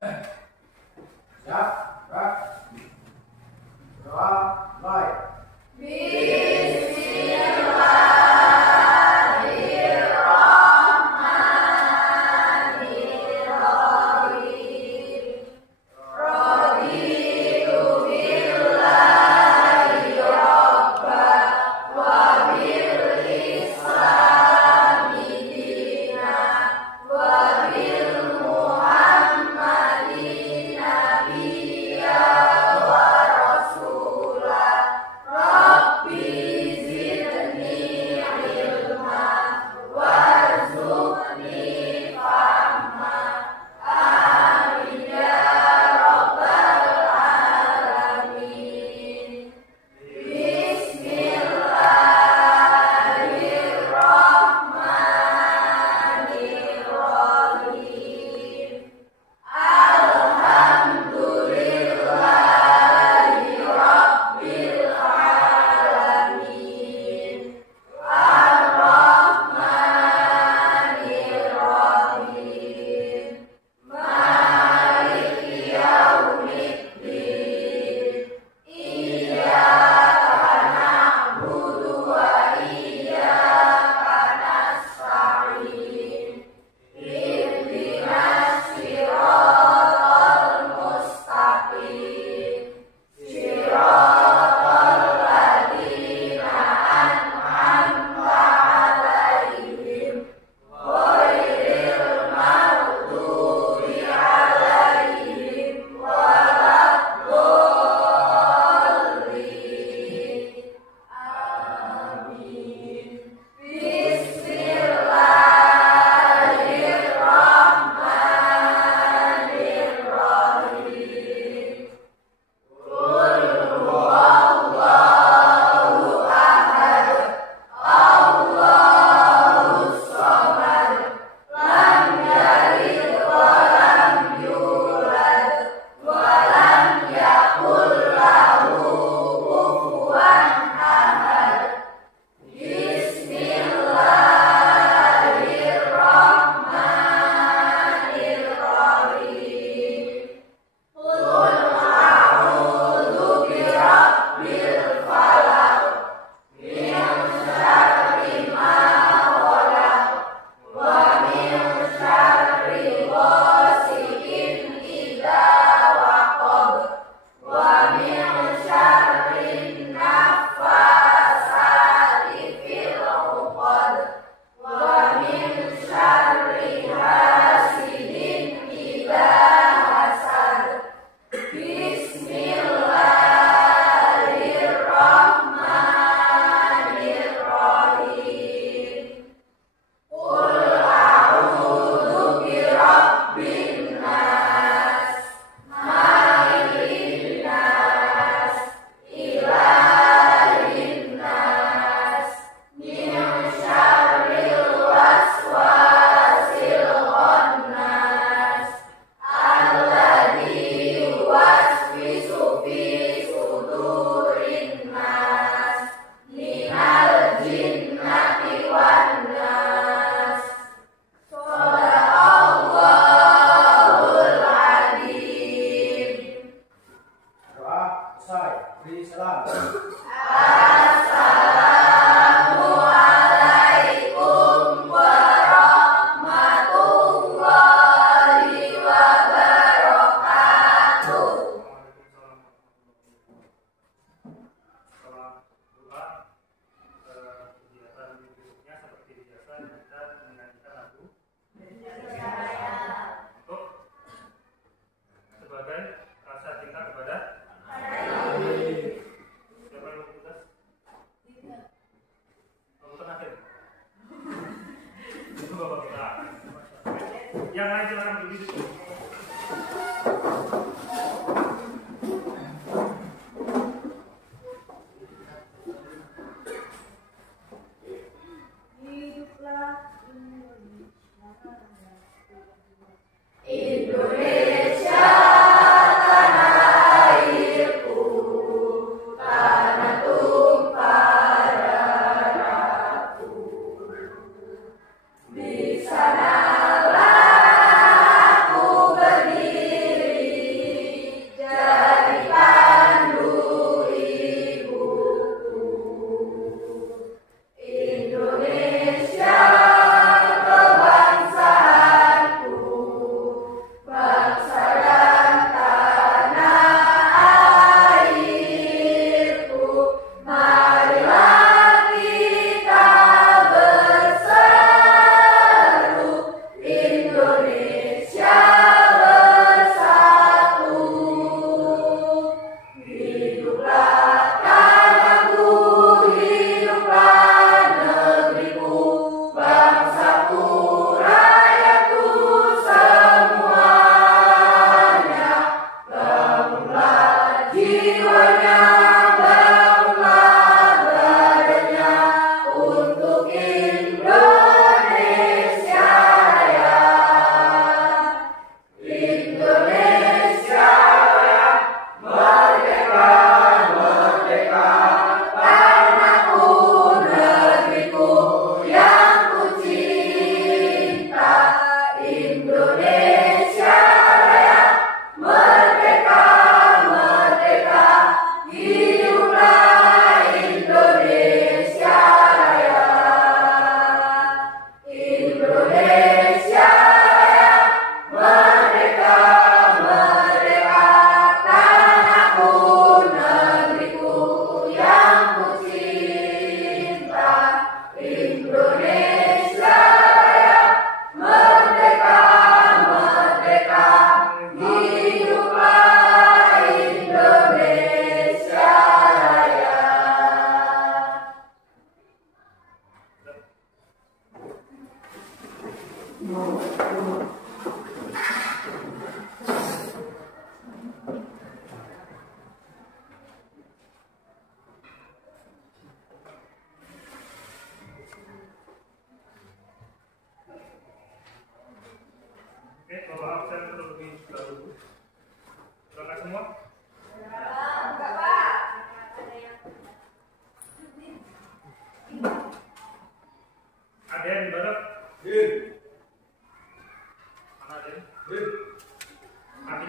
Siap, gerak. Berdoa, mulai. Muhammadin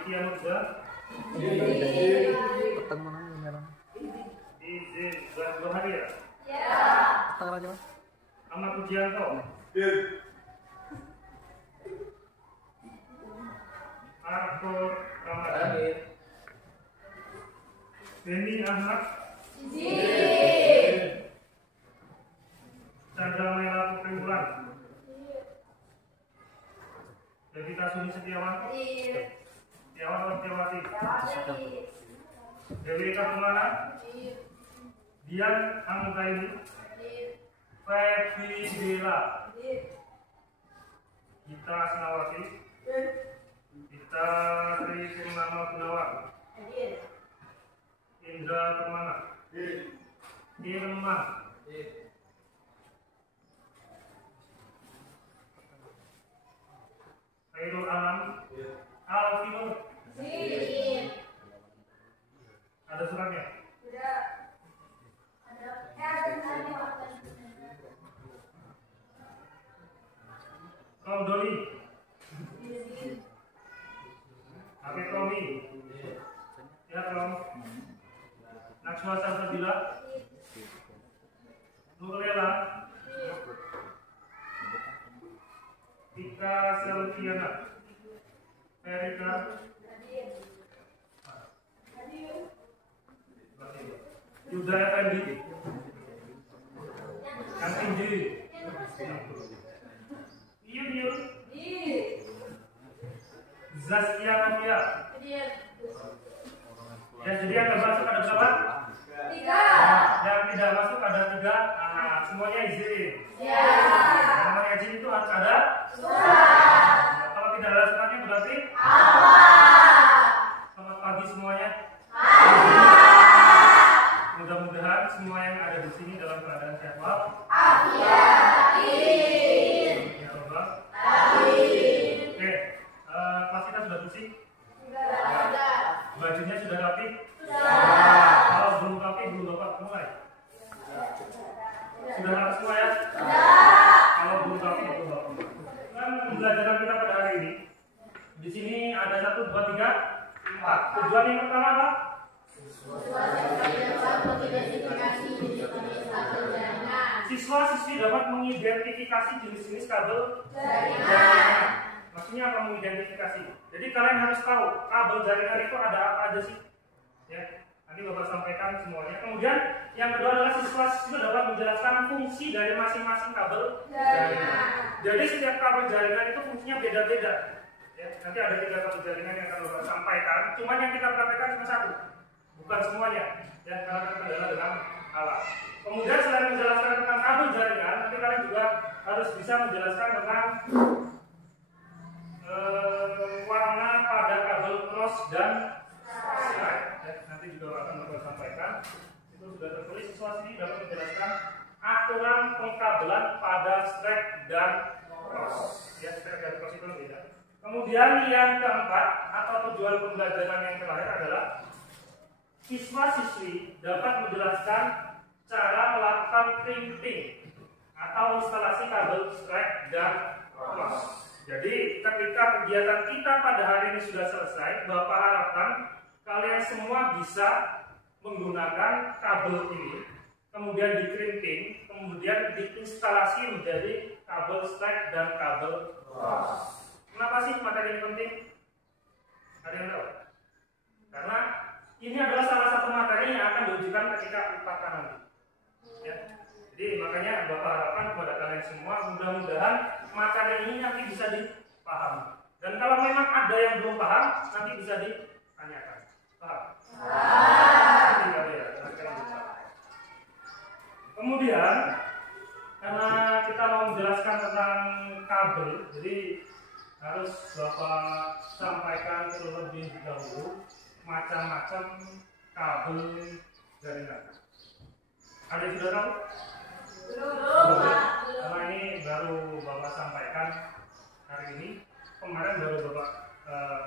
Vicky Anurza, Petang mana nih merah? Izin Zaharia, Petang aja mas. Ahmad Pujianto, Arthur Ramadan, Benny Ahmad, Chandra Mela Putri Wulan, Devita Suni Setiawan, Setiawan Setiawati, Dewi Katumana, Dian Anggaini, Febi Bella, Gita Asnawati, Gita Sri Purnama Gunawan, Indra Permana, Irma, Khairul Alam, Alvinur. Ada suratnya? Kaum Doli, Habib Romi, ya Kaum, Nakswa Sabila, Nurlela, Tika Selviana, Erika, Yuda Effendi, Kantin Jiri, Yun, Zaskia Novia. Ya, jadi yang masuk ada berapa? 3. Yang tidak masuk ada 3. Nah, semuanya izin. Ya. Yang namanya izin itu harus ada surat. Nah, kalau tidak ada suratnya berarti apa? Selamat pagi semuanya. Mudah-mudahan semua yang ada di sini dalam keadaan sehat walafiat. Ya Allah. Oke, kelas kita sudah bersih? Sudah. Bajunya sudah rapi? Sudah. Kalau belum rapi, belum Bapak mulai? Sudah rapi semua ya? Sudah. Kalau belum rapi, belum Bapak. Kan pembelajaran kita pada hari ini, di sini ada 1, 2, 3, 4. Tujuan yang pertama apa? Siswa-siswi dapat mengidentifikasi jenis-jenis kabel jaringan. Maksudnya apa mengidentifikasi? Jadi kalian harus tahu kabel jaringan itu ada apa aja sih? Ya, nanti Bapak sampaikan semuanya. Kemudian yang kedua adalah siswa-siswi dapat menjelaskan fungsi dari masing-masing kabel jaringan. Jadi setiap kabel jaringan itu fungsinya beda-beda. Ya, nanti ada 3 kabel jaringan yang akan Bapak sampaikan. Cuma yang kita praktekkan cuma 1, bukan semuanya. Ya, karena terkendala dengan alat. Kemudian selain menjelaskan tentang kabel jaringan, nanti kalian juga harus bisa menjelaskan tentang warna pada kabel cross dan slide. Ya, nanti juga akan Bapak sampaikan. Itu sudah tertulis. Siswa sini dapat menjelaskan aturan pengkabelan pada strap dan cross. Ya, strap dan cross itu beda. Kemudian yang keempat atau tujuan pembelajaran yang terakhir adalah siswa-siswi dapat menjelaskan cara melakukan crimping atau instalasi kabel strap dan cross. Jadi ketika kegiatan kita pada hari ini sudah selesai, Bapak harapkan kalian semua bisa menggunakan kabel ini, kemudian di crimping, kemudian diinstalasi menjadi kabel strap dan kabel cross. Kenapa sih materi ini penting? Ada yang tahu? Karena ini adalah salah satu materi yang akan diujikan ketika UPK nanti. Ya. Jadi makanya Bapak harapkan kepada kalian semua mudah-mudahan materi ini nanti bisa dipahami. Dan kalau memang ada yang belum paham, nanti bisa ditanyakan. Paham? Kemudian karena kita mau menjelaskan tentang kabel, jadi harus Bapak sampaikan terlebih dahulu macam-macam kabel jaringan. Ada yang sudah tahu? Belum. Karena ini baru Bapak sampaikan hari ini. Kemarin baru Bapak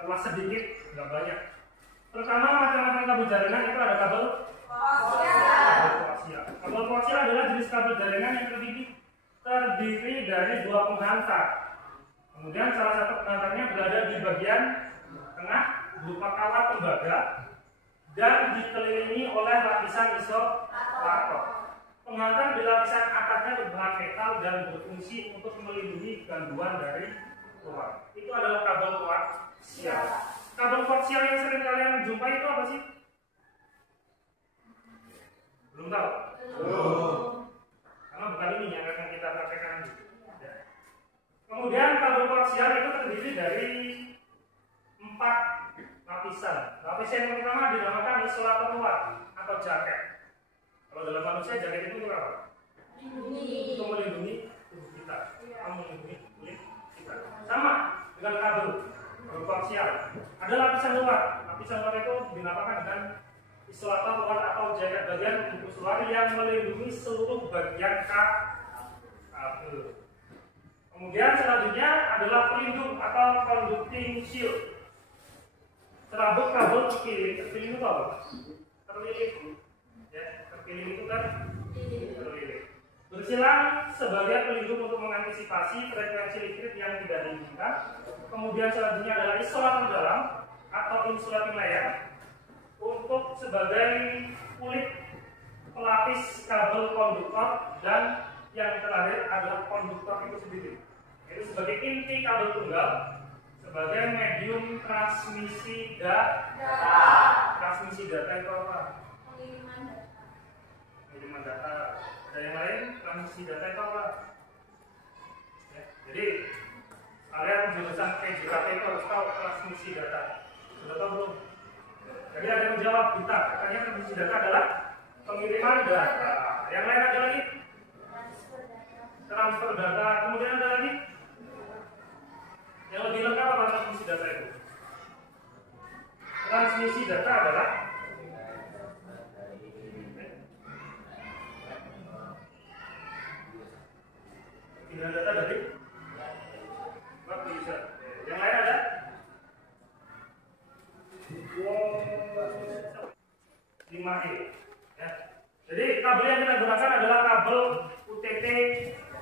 ulas sedikit, nggak banyak. Pertama macam-macam kabel jaringan itu ada kabel koaksial. Kabel koaksial adalah jenis kabel jaringan yang terdiri dari 2 penghantar. Kemudian salah satu penghantarnya berada di bagian tengah berupa kawat tembaga dan dikelilingi oleh lapisan isolator. Penghantam di lapisan atasnya berbahan metal dan berfungsi untuk melindungi gangguan dari luar. Itu adalah kabel koaksial. Kabel koaksial yang sering kalian jumpai itu apa sih? Belum tahu? Belum. Karena bukan ini yang akan kita praktekkan. Ya. Kemudian kabel koaksial itu terdiri dari 4 lapisan. Lapisan yang pertama dinamakan isolator luar atau jaket. Kalau dalam manusia jaket itu untuk apa? Untuk melindungi tubuh kita, melindungi kulit kita. Sama dengan kabel koaksial. Ada lapisan luar. Lapisan luar itu dinamakan dengan isolator luar atau jaket bagian bungkus luar yang melindungi seluruh bagian kabel. Kemudian selanjutnya adalah pelindung atau conducting shield. Serabut kabel terkeliling itu apa? Terlilit. Ya, terkeliling itu kan terlilit. Bersilang sebagai pelindung untuk mengantisipasi frekuensi listrik yang tidak diinginkan. Kemudian selanjutnya adalah isolator dalam atau insulating layer untuk sebagai kulit pelapis kabel konduktor, dan yang terakhir adalah konduktor itu sendiri. Itu sebagai inti kabel tunggal sebagai medium transmisi data. Transmisi data itu apa? Pengiriman data. Ada yang lain? Transmisi data itu apa? Ya, jadi kalian jurusan PJKT itu harus tahu transmisi data. Sudah tahu belum? Jadi ada yang menjawab kita. Katanya transmisi data adalah pengiriman data. Yang lain ada lagi? Transfer data. Kemudian ada lagi? Yang lebih lengkap apa transmisi data itu? Transmisi data adalah pengiriman data dari waktu user. Yang lain ada? 5E. Ya. Jadi kabel yang kita gunakan adalah kabel UTT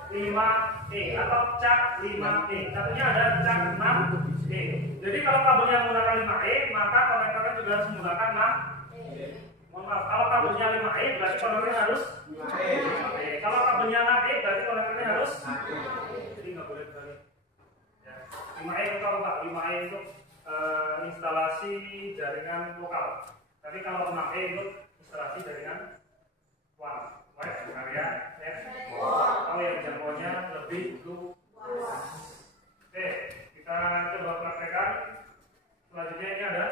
5E atau CAK 5E. Satunya ada CAK 6E. Jadi kalau kabelnya menggunakan 5E, maka konektornya juga harus menggunakan 6E. Mohon maaf, kalau kabelnya 5E berarti konektornya harus 5E. Kalau kabelnya 6E berarti konektornya harus 6E. Jadi nggak boleh balik. Ya. 5E itu apa? 5E untuk instalasi jaringan lokal. Tapi kalau 6E itu instalasi jaringan wide area atau yang jangkauannya lebih luas. Oke, kita coba praktekkan. Selanjutnya ini ada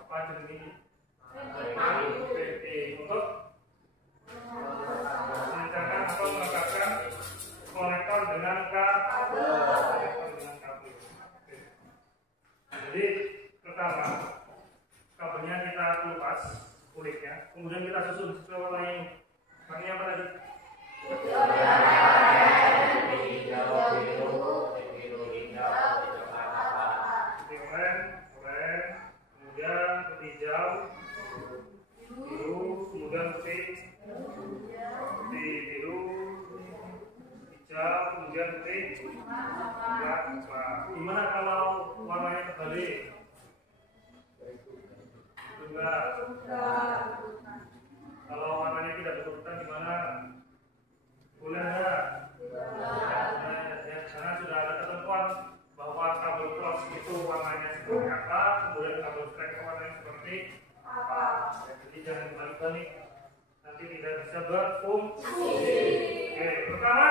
apa jenis ini? Untuk menceritakan atau melekatkan konektor dengan kabel. Jadi pertama kabelnya kita lepas kulitnya, kemudian kita susun sesuai warna ini. Warnanya apa tadi? Oren, kemudian putih hijau, biru, kemudian putih biru, hijau, kemudian putih merah. Gimana kalau warnanya kebalik? Enggak. Kalau warnanya tidak berurutan gimana? Boleh enggak? Ya, karena sudah ada ketentuan bahwa kabel cross itu warnanya seperti apa, kemudian kabel strike warnanya seperti apa. Jadi jangan dibalik-balik, nanti tidak bisa berfungsi. Oke, pertama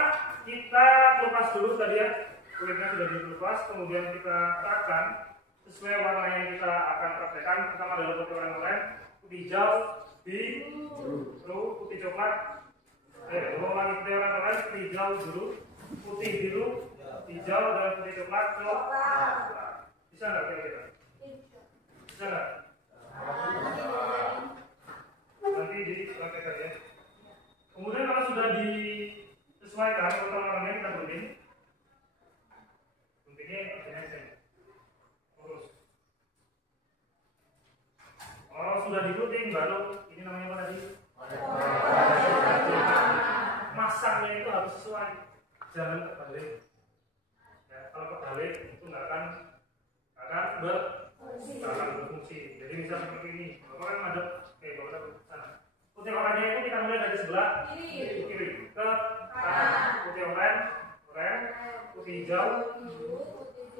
kita lepas dulu tadi ya, kulitnya sudah dilepas, kemudian kita tekan sesuai warna yang kita akan praktekkan. Pertama adalah putih oranye, putih hijau, biru, putih coklat. Ulang lagi putih oranye, putih hijau, biru, putih biru, hijau, dan putih coklat. Bisa nggak kira-kira? Bisa nggak? Nanti dipraktekkan ya. Kemudian kalau sudah disesuaikan warna-warnanya kita gunting. Guntingnya lurus. Kalau sudah digunting baru ini namanya apa tadi? Masangnya itu harus sesuai, jangan kebalik. Ya, kalau kebalik itu nggak akan berfungsi. Jadi misal seperti ini, bapak kan madep, bapak ke sana. Putih oranye itu kita mulai dari sebelah kiri ke kanan. Putih oranye, putih hijau,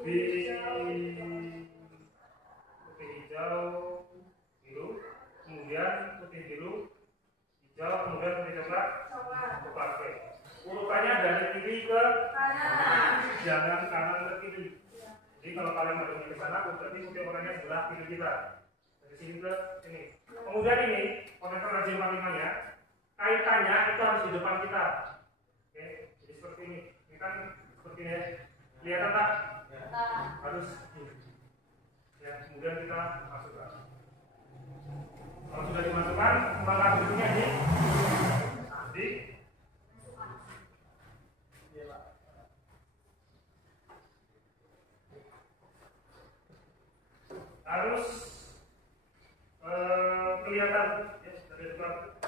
putih hijau, biru, kemudian putih biru, hijau, kemudian putih coklat. Oke. Urutannya dari kiri ke kanan, jangan kanan ke kiri. Jadi kalau kalian madepnya ke sana, berarti putih oranye sebelah kiri kita. Dari sini ke sini. Kemudian ini konektor RJ45-nya, kaitannya itu harus di depan kita. Oke, jadi seperti ini. Ini kan seperti ini ya. Kelihatan tak? Harus ya, kemudian kita masukkan. Kalau sudah dimasukkan, langkah berikutnya di harus kelihatan ya, dari depan.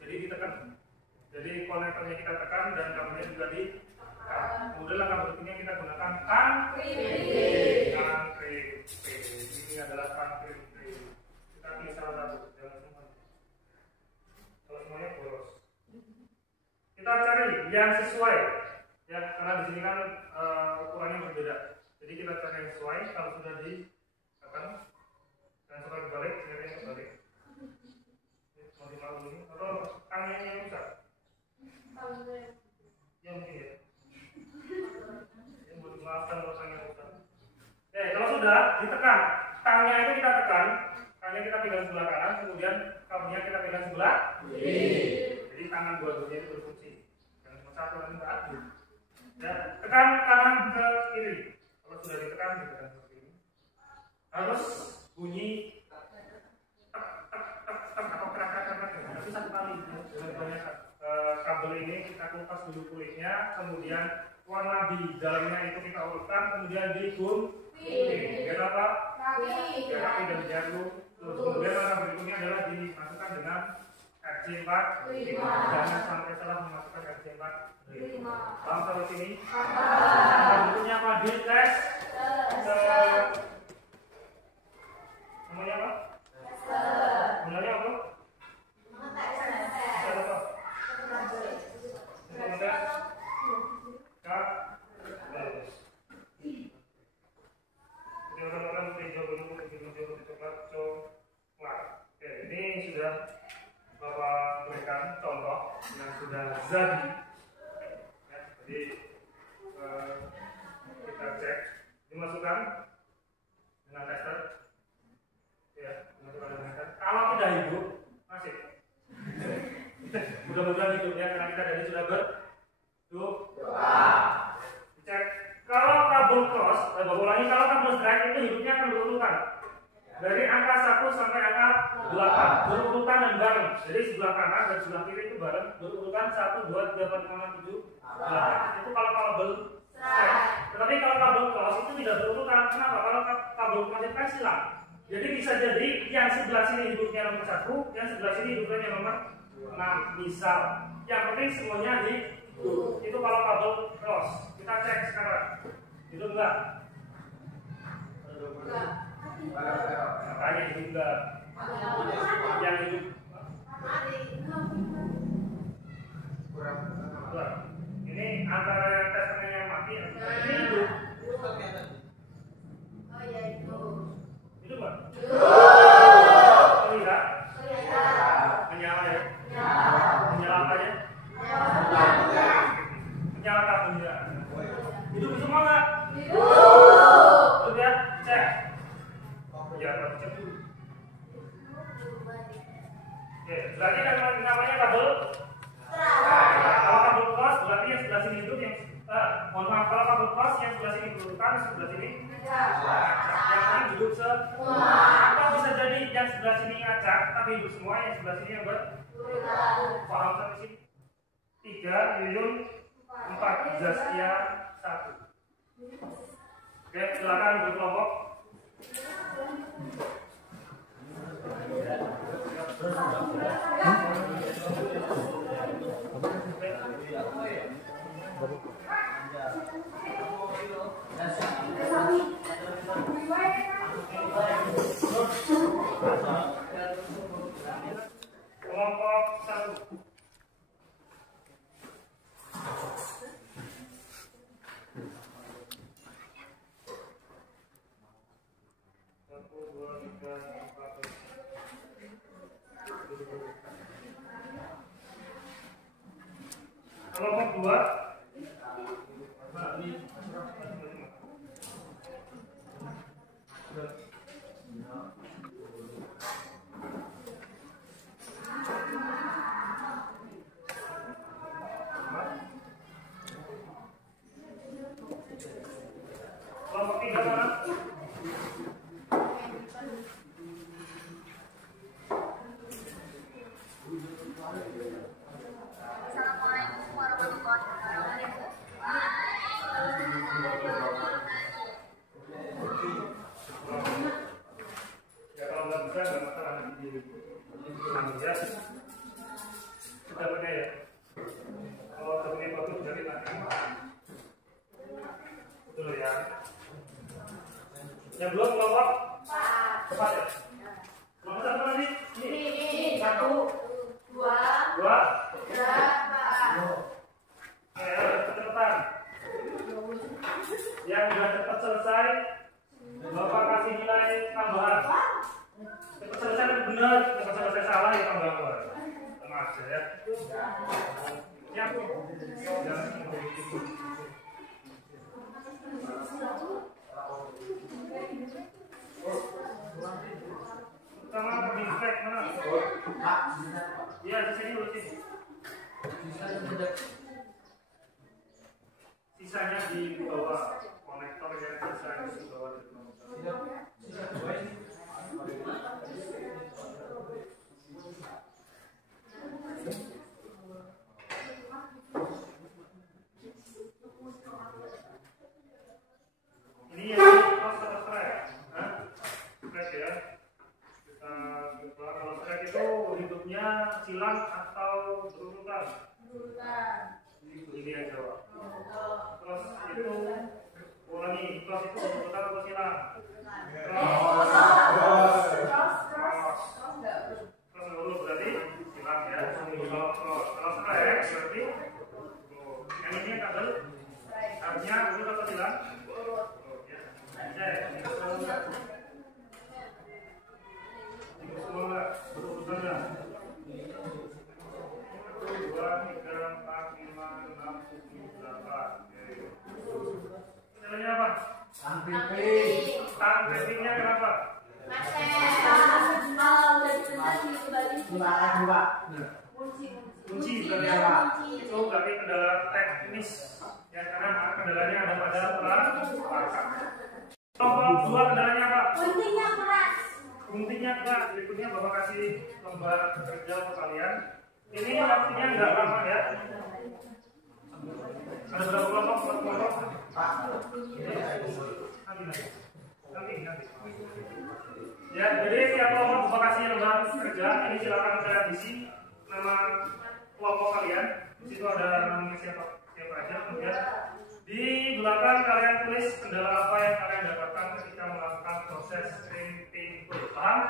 Jadi ditekan. Jadi konektornya kita tekan dan kabelnya juga ditekan. Kemudian langkah berikutnya kita gunakan tangkring. Ini adalah tangkring. Kita pilih salah satu, jangan semuanya. Kalau semuanya boros. Kita cari yang sesuai. Ya, karena di sini kan ukurannya berbeda. Jadi kita cari yang sesuai. Kalau sudah ditekan dan sudah dibalik, ini kebalik. Mau dimalu ini atau tangannya yang besar? Ya mungkin ya. Yang mau dimaafkan kalau tangannya besar. Kalau sudah ditekan, tangannya itu kita tekan, tangannya kita pegang sebelah kanan, kemudian kabelnya kita pegang sebelah kiri. Jadi tangan dua-duanya itu berfungsi. Jangan cuma satu dan enggak. Ya, tekan kanan ke kiri. Kalau sudah ditekan seperti ini. Harus bunyi atau kerak-kerak, tapi satu kali. Dengan banyak kabel ini kita kupas dulu kulitnya, kemudian warna di dalamnya itu kita urutkan, kemudian digunting. Biar apa? Biar rapi dan jatuh. Kemudian langkah berikutnya adalah dimasukkan dengan RJ45. Jangan sampai salah memasukkan RJ45. Paham sampai sini? Langkah berikutnya apa? Dites. Namanya apa? Namanya apa? Ini sudah Bapak berikan contoh yang sudah jadi. Ya, jadi kita cek, dimasukkan dengan tester. Ya, dimasukkan dengan tester. Kalau tidak hidup, masih. Mudah-mudahan hidup ya, karena kita dari sudah berdoa. Dicek. Kalau kabel cross, Bapak ulangi, kalau kabel strike itu hidupnya akan berurutan. Dari angka 1 sampai angka 8 berurutan dan bareng. Jadi sebelah kanan dan sebelah kiri itu bareng berurutan 1, 2, 3, 4, 5, 6, 7, 8. Itu kalau kabel strike. Tetapi kalau kabel cross itu tidak berurutan. Kenapa? Kalau kabel cross itu kan silang. Jadi bisa jadi yang sebelah sini hidupnya nomor 1, yang sebelah sini hidupnya nomor 6. Misal. Yang penting semuanya hidup. Itu kalau kabel cross. Kita cek sekarang. Hidup enggak? Enggak. Makanya hidup enggak? Yang hidup kurang. Ini antara yang testernya yang mati ini hidup. Oh ya itu. Hidup enggak? Terlihat? Menyala ya? Menyala apa ya? Menyala kabelnya. Hidup semua enggak? Hidup ya? Cek. Ya, cek dulu. Oke, berarti kan namanya kabel kalau kabel cross berarti yang sebelah sini hidup, yang mohon maaf, kalau kabel cross yang sebelah sini berurutan, sebelah sini yang lain hidup semua. Atau bisa jadi yang sebelah sini ngacak tapi hidup semua, yang sebelah sini yang berurutan. Paham sampai sini? 3, Yuyun 4, Zaskia 1. Oke, silakan berkelompok. Kelompok 2 kelompok 3 mana? Assalamualaikum warahmatullahi wabarakatuh. Ya kalau nggak bisa nggak masalah nanti di ya sudah pakai ya. Kalau temennya bagus dari nanti betul ya. Yang belum kelompok cepat ya. Kelompok satu lagi ini 1 2 Ayo cepetan. Yang sudah cepat selesai Bapak kasih nilai tambahan. Cepat selesai itu benar, cepat selesai salah ya tambahan. Sama aja ya. Siap. Pertama di flag mana? Iya di sini dulu sini. Sisanya di bawah konektor yang sisanya di bawah. Ini yang pas atau track? Track ya. Kita kalau track itu hidupnya silang atau berurutan? Ini yang jawab. Terus itu ulangi, terus itu berurutan atau silang? Terus urut berarti silang ya. Kalau track berarti yang ini kabel artinya urut atau silang? Semua berurutan ya. 1, 2, 3, 4, 5, 6, 7, 8. Caranya apa? Tang pimpingnya kenapa? Kunci berarti apa? Itu berarti kendala teknis ya, karena kendalanya ada pada perangkat. Kelompok 2 kendalanya apa? Guntingnya keras. Berikutnya Bapak kasih lembar kerja untuk kalian. Ini waktunya nggak lama ya. Ada berapa kelompok? 4 kelompok. Nanti. Ya, jadi tiap kelompok Bapak kasih lembar kerja. Ini silakan kalian isi nama kelompok kalian. Di situ ada namanya siapa aja. Kemudian di belakang kalian tulis kendala apa yang kalian dapatkan ketika melakukan proses stamping. Paham?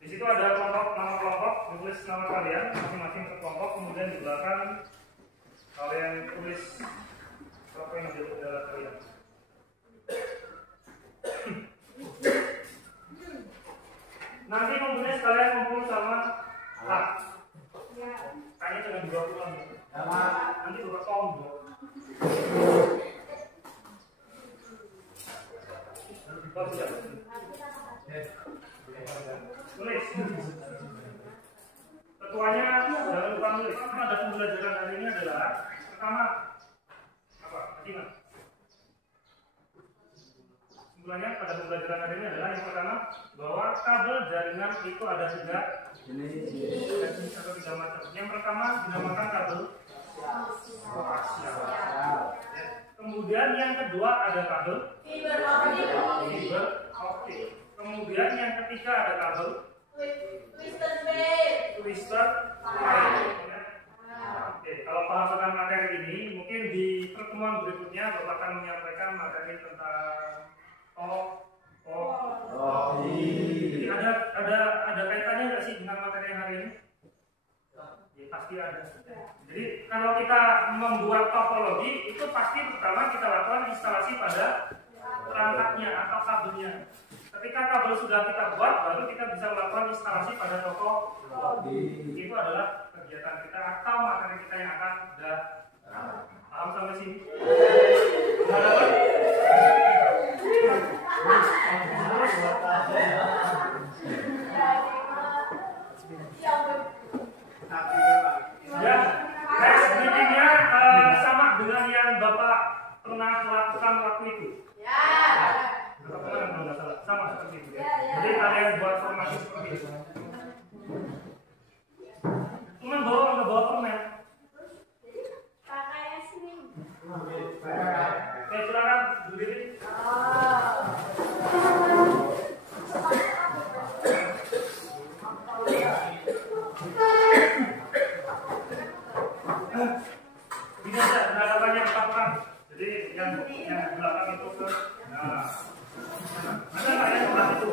Di situ ada nama kelompok, ditulis nama kalian masing-masing ke kelompok, kemudian di belakang kalian tulis apa yang menjadi kendala kalian. Nanti kemudian kalian kumpul sama A. Kayaknya dengan 2 bulan. Nanti Bapak tombol. Tulis. Ketuanya jangan lupa nulis. Karena ada pembelajaran hari ini adalah pertama apa? Ingat. Kesimpulannya pada pembelajaran hari ini adalah yang pertama bahwa kabel jaringan itu ada 3 atau 3 macam. Yang pertama dinamakan kabel koaksial. Kemudian yang kedua ada kabel fiber optik. Kemudian yang ketiga ada kabel twister pair. Oke, kalau paham tentang materi ini, mungkin di pertemuan berikutnya Bapak akan menyampaikan materi tentang jadi ada kaitannya nggak sih dengan materi yang hari ini? Ya, pasti ada. Jadi kalau kita membuat topologi itu pasti pertama kita lakukan instalasi pada perangkatnya atau kabelnya. Ketika kabel sudah kita buat, baru kita bisa melakukan instalasi pada topologi. Itu adalah kegiatan kita atau materi kita yang akan paham sampai sini. Ya, tes breathing-nya sama dengan yang Bapak pernah lakukan waktu itu. Sama seperti itu. Jadi kalian buat formasi seperti itu. Cuman nggak bawa permen. Oke, silakan berdiri. Ini ada banyak papan. Jadi yang belakang itu ke ada nggak yang sebelah itu?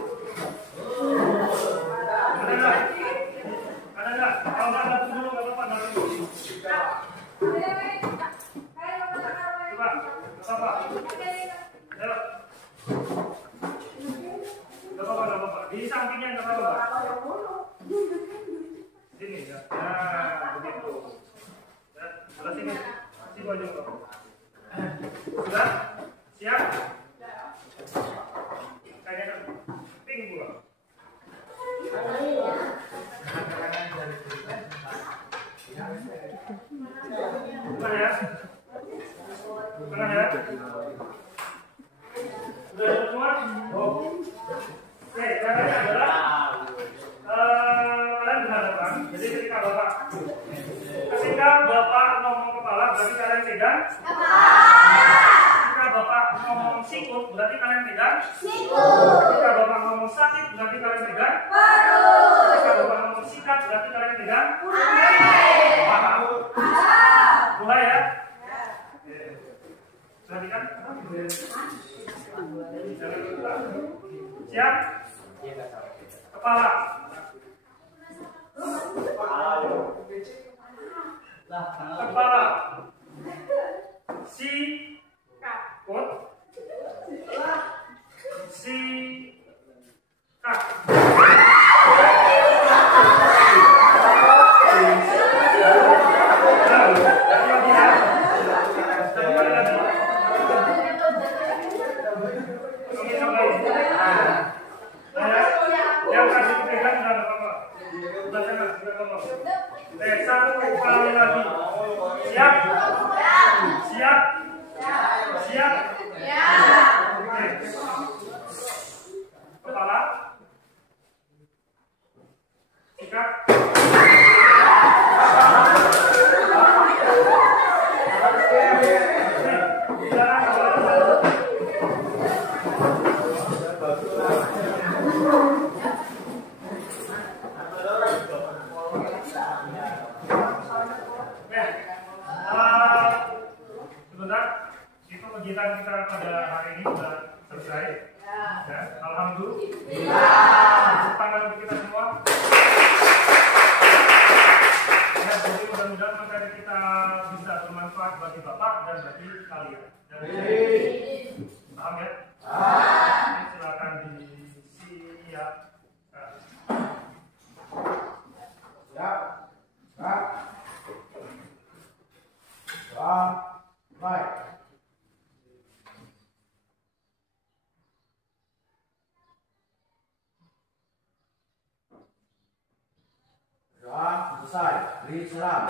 Ada nggak? Kalau nggak ada dulu nggak apa-apa, nggak dulu. Coba, apa? Ayo. Nggak apa-apa. Di sampingnya nggak apa-apa. Sini ya. Nah, begitu. Ya, sebelah sini. Sini aja nggak apa-apa. Sudah? Siap? Kayaknya ping pula. Bukan ya? Bukan ya? Sudah semua? Oke, caranya adalah kalian berhadapan. Jadi ketika Bapak ngomong kepala, berarti kalian pegang ketika Bapak ngomong sikut, berarti kalian pegang ketika Bapak ngomong sakit, berarti kalian pegang ketika Bapak ngomong sikat, berarti kalian pegang paham? Mulai ya? Perhatikan. Siap? Kepala. Kepala. Sikut. Sikat. Yang kasih pegang sudah ada apa? Sudah sana, sudah ngomong. Satu kali lagi. Siap? Siap? Siap? Oke. Kepala. Sikat. Sebentar, itu kegiatan kita pada hari ini sudah selesai. Ya, alhamdulillah. Tangan untuk kita semua. Ya, jadi mudah-mudahan materi kita bisa bermanfaat bagi Bapak dan bagi kalian. Paham ya? Silakan disiapkan. Siap. Baik. Sudah selesai. Beri salam.